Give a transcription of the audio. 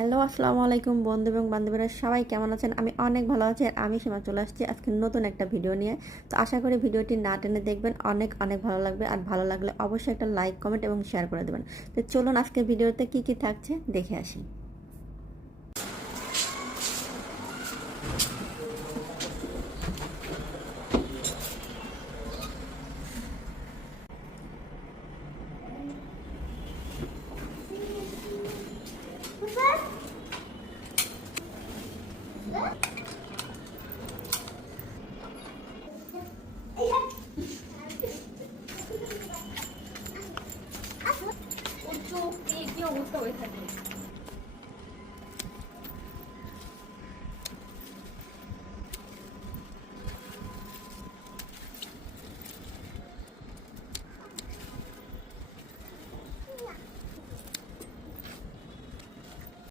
Hello, আসসালামু আলাইকুম বন্ধু এবং বান্ধবীরা সবাই কেমন আছেন? আমি অনেক ভালো আছি আর আমি সীমা চলে আসছি আজকে নতুন একটা ভিডিও নিয়ে। তো আশা করি ভিডিওটি না টেনে দেখবেন, অনেক অনেক ভালো লাগবে। আর ভালো লাগলে অবশ্যই একটা লাইক, কমেন্ট এবং শেয়ার করে দেবেন। তো চলুন আজকে ভিডিওতে কি কি থাকছে দেখে আসি।